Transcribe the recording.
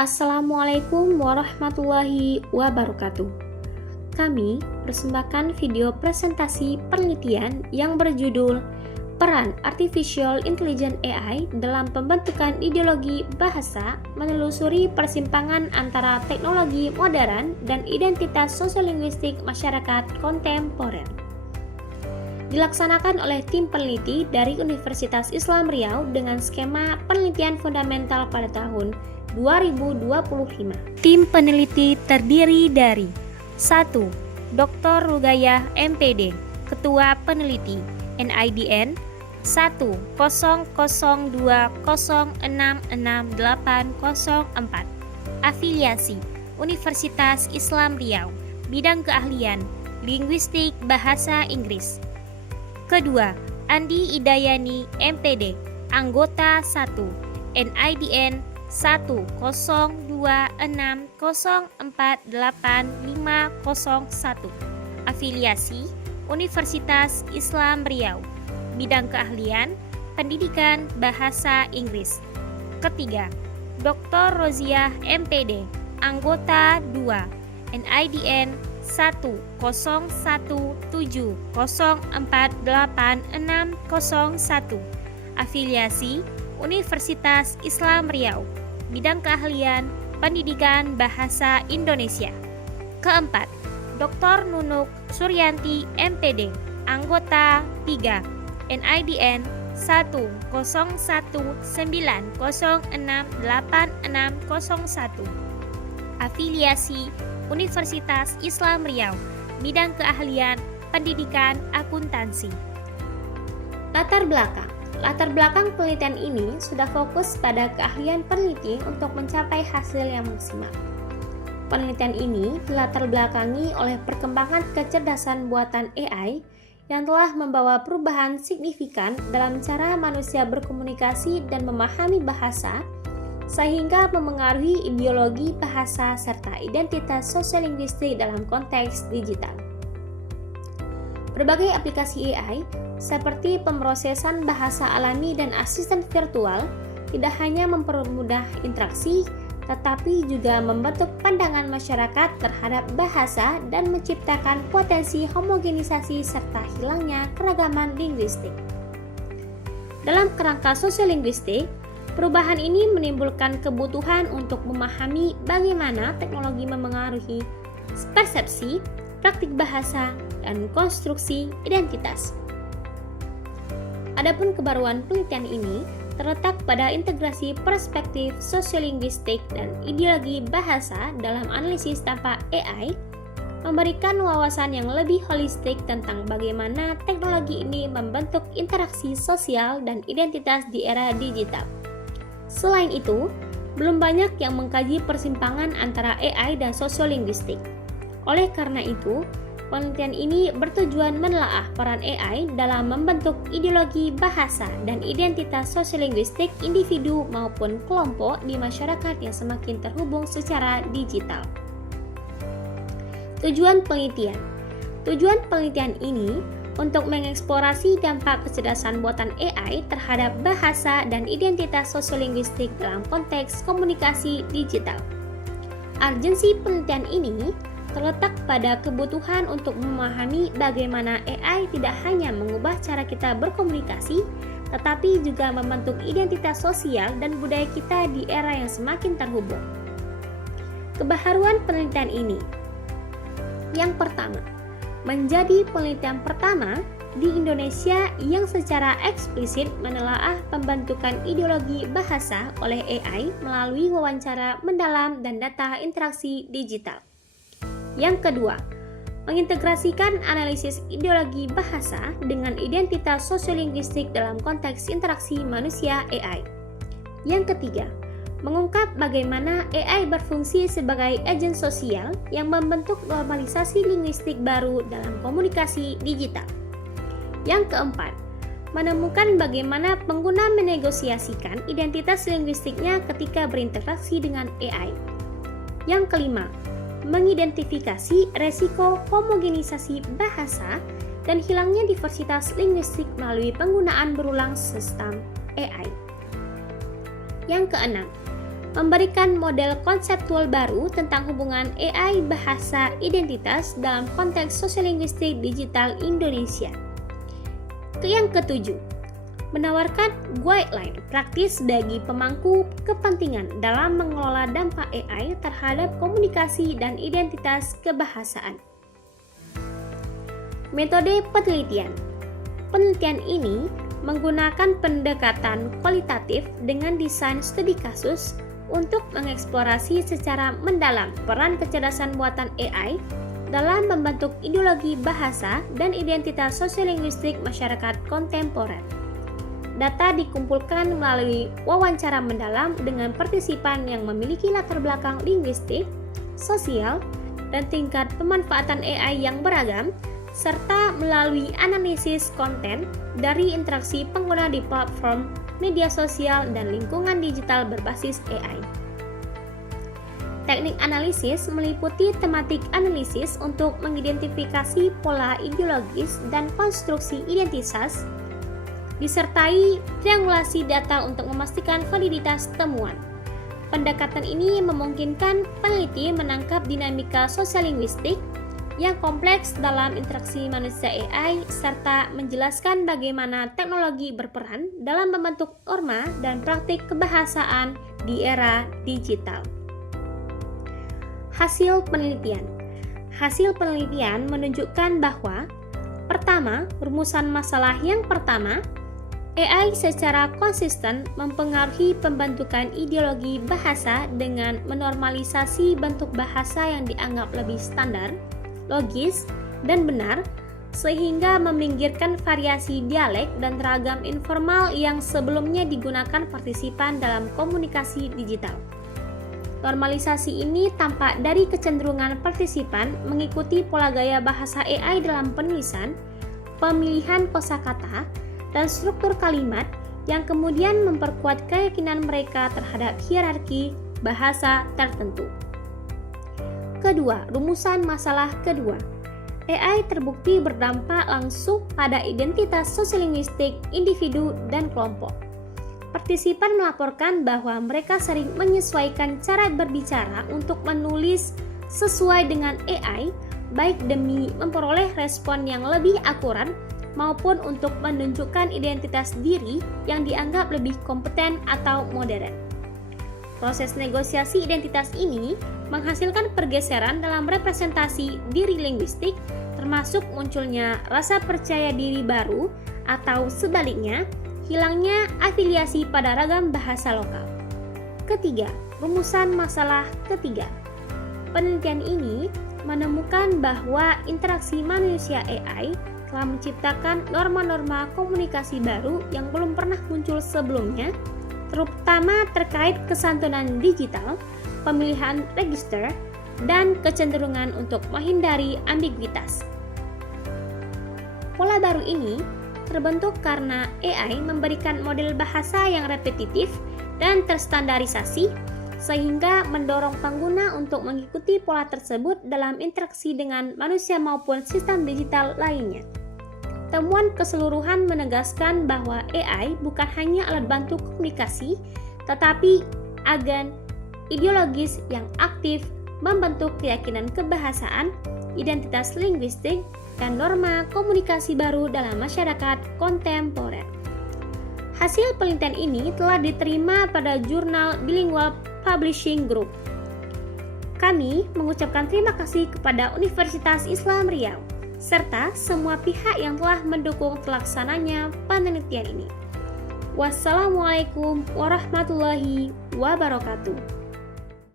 Assalamualaikum warahmatullahi wabarakatuh. Kami persembahkan video presentasi penelitian yang berjudul Peran Artificial Intelligence AI dalam Pembentukan Ideologi Bahasa menelusuri persimpangan antara teknologi modern dan identitas sosiolinguistik masyarakat kontemporer. Dilaksanakan oleh tim peneliti dari Universitas Islam Riau dengan skema penelitian fundamental pada tahun 2025. Tim peneliti terdiri dari 1. Dr. Rugayah MPD, Ketua Peneliti, NIDN 10020668804. Afiliasi Universitas Islam Riau, Bidang Keahlian Linguistik Bahasa Inggris. Kedua, Andi Idayani MPD, Anggota 1, NIDN 10260485501. Afiliasi Universitas Islam Riau, Bidang Keahlian Pendidikan Bahasa Inggris. Ketiga, Dr. Roziah MPD, Anggota 2, NIDN 10170486601. Afiliasi Universitas Islam Riau, Bidang Keahlian Pendidikan Bahasa Indonesia. Keempat, Dr. Nunuk Suryanti MPD, Anggota 3, NIDN 10190686601. Afiliasi Universitas Islam Riau, Bidang Keahlian Pendidikan Akuntansi. Latar belakang penelitian ini sudah fokus pada keahlian peneliti untuk mencapai hasil yang maksimal. Penelitian ini dilatar belakangi oleh perkembangan kecerdasan buatan AI yang telah membawa perubahan signifikan dalam cara manusia berkomunikasi dan memahami bahasa, sehingga memengaruhi ideologi bahasa serta identitas sosiolinguistik dalam konteks digital. Berbagai aplikasi AI seperti pemrosesan bahasa alami dan asisten virtual tidak hanya mempermudah interaksi, tetapi juga membentuk pandangan masyarakat terhadap bahasa dan menciptakan potensi homogenisasi serta hilangnya keragaman linguistik. Dalam kerangka sosiolinguistik, perubahan ini menimbulkan kebutuhan untuk memahami bagaimana teknologi memengaruhi persepsi, praktik bahasa, dan konstruksi identitas. Adapun kebaruan penelitian ini terletak pada integrasi perspektif sosiolinguistik dan ideologi bahasa dalam analisis tanpa AI, memberikan wawasan yang lebih holistik tentang bagaimana teknologi ini membentuk interaksi sosial dan identitas di era digital. Selain itu, belum banyak yang mengkaji persimpangan antara AI dan sosiolinguistik. Oleh karena itu, penelitian ini bertujuan menelaah peran AI dalam membentuk ideologi bahasa dan identitas sosiolinguistik individu maupun kelompok di masyarakat yang semakin terhubung secara digital. Tujuan penelitian ini untuk mengeksplorasi dampak kecerdasan buatan AI terhadap bahasa dan identitas sosiolinguistik dalam konteks komunikasi digital. Urgensi penelitian ini terletak pada kebutuhan untuk memahami bagaimana AI tidak hanya mengubah cara kita berkomunikasi, tetapi juga membentuk identitas sosial dan budaya kita di era yang semakin terhubung. Kebaharuan penelitian ini. Yang pertama, menjadi penelitian pertama di Indonesia yang secara eksplisit menelaah pembentukan ideologi bahasa oleh AI melalui wawancara mendalam dan data interaksi digital. Yang kedua, mengintegrasikan analisis ideologi bahasa dengan identitas sosiolinguistik dalam konteks interaksi manusia AI. Yang ketiga, mengungkap bagaimana AI berfungsi sebagai agen sosial yang membentuk normalisasi linguistik baru dalam komunikasi digital. Yang keempat, menemukan bagaimana pengguna menegosiasikan identitas linguistiknya ketika berinteraksi dengan AI. Yang kelima, mengidentifikasi resiko homogenisasi bahasa dan hilangnya diversitas linguistik melalui penggunaan berulang sistem AI. Yang keenam, memberikan model konseptual baru tentang hubungan AI bahasa identitas dalam konteks sosiolinguistik digital Indonesia. Yang ketujuh, menawarkan guideline praktis bagi pemangku kepentingan dalam mengelola dampak AI terhadap komunikasi dan identitas kebahasaan. Metode penelitian. Penelitian ini menggunakan pendekatan kualitatif dengan desain studi kasus untuk mengeksplorasi secara mendalam peran kecerdasan buatan AI dalam membentuk ideologi bahasa dan identitas sosiolinguistik masyarakat kontemporer. Data dikumpulkan melalui wawancara mendalam dengan partisipan yang memiliki latar belakang linguistik, sosial, dan tingkat pemanfaatan AI yang beragam, serta melalui analisis konten dari interaksi pengguna di platform media sosial dan lingkungan digital berbasis AI. Teknik analisis meliputi tematik analisis untuk mengidentifikasi pola ideologis dan konstruksi identitas, disertai triangulasi data untuk memastikan validitas temuan. Pendekatan ini memungkinkan peneliti menangkap dinamika sosiolinguistik yang kompleks dalam interaksi manusia AI serta menjelaskan bagaimana teknologi berperan dalam membentuk norma dan praktik kebahasaan di era digital. Hasil penelitian. Hasil penelitian menunjukkan bahwa pertama, rumusan masalah yang pertama, AI secara konsisten mempengaruhi pembentukan ideologi bahasa dengan menormalisasi bentuk bahasa yang dianggap lebih standar, logis, dan benar, sehingga meminggirkan variasi dialek dan ragam informal yang sebelumnya digunakan partisipan dalam komunikasi digital. Normalisasi ini tampak dari kecenderungan partisipan mengikuti pola gaya bahasa AI dalam penulisan, pemilihan kosakata, dan struktur kalimat yang kemudian memperkuat keyakinan mereka terhadap hierarki bahasa tertentu. Kedua, rumusan masalah kedua. AI terbukti berdampak langsung pada identitas sosiolinguistik individu dan kelompok. Partisipan melaporkan bahwa mereka sering menyesuaikan cara berbicara untuk menulis sesuai dengan AI, baik demi memperoleh respon yang lebih akurat maupun untuk menunjukkan identitas diri yang dianggap lebih kompeten atau modern. Proses negosiasi identitas ini menghasilkan pergeseran dalam representasi diri linguistik, termasuk munculnya rasa percaya diri baru atau sebaliknya, hilangnya afiliasi pada ragam bahasa lokal. Ketiga, rumusan masalah ketiga. Penelitian ini menemukan bahwa interaksi manusia AI telah menciptakan norma-norma komunikasi baru yang belum pernah muncul sebelumnya, terutama terkait kesantunan digital, pemilihan register, dan kecenderungan untuk menghindari ambiguitas. Pola baru ini terbentuk karena AI memberikan model bahasa yang repetitif dan terstandarisasi, sehingga mendorong pengguna untuk mengikuti pola tersebut dalam interaksi dengan manusia maupun sistem digital lainnya. Temuan keseluruhan menegaskan bahwa AI bukan hanya alat bantu komunikasi, tetapi agen ideologis yang aktif membentuk keyakinan kebahasaan, identitas linguistik, dan norma komunikasi baru dalam masyarakat kontemporer. Hasil penelitian ini telah diterima pada jurnal Bilingual Publishing Group. Kami mengucapkan terima kasih kepada Universitas Islam Riau serta semua pihak yang telah mendukung terlaksananya penelitian ini. Wassalamualaikum warahmatullahi wabarakatuh.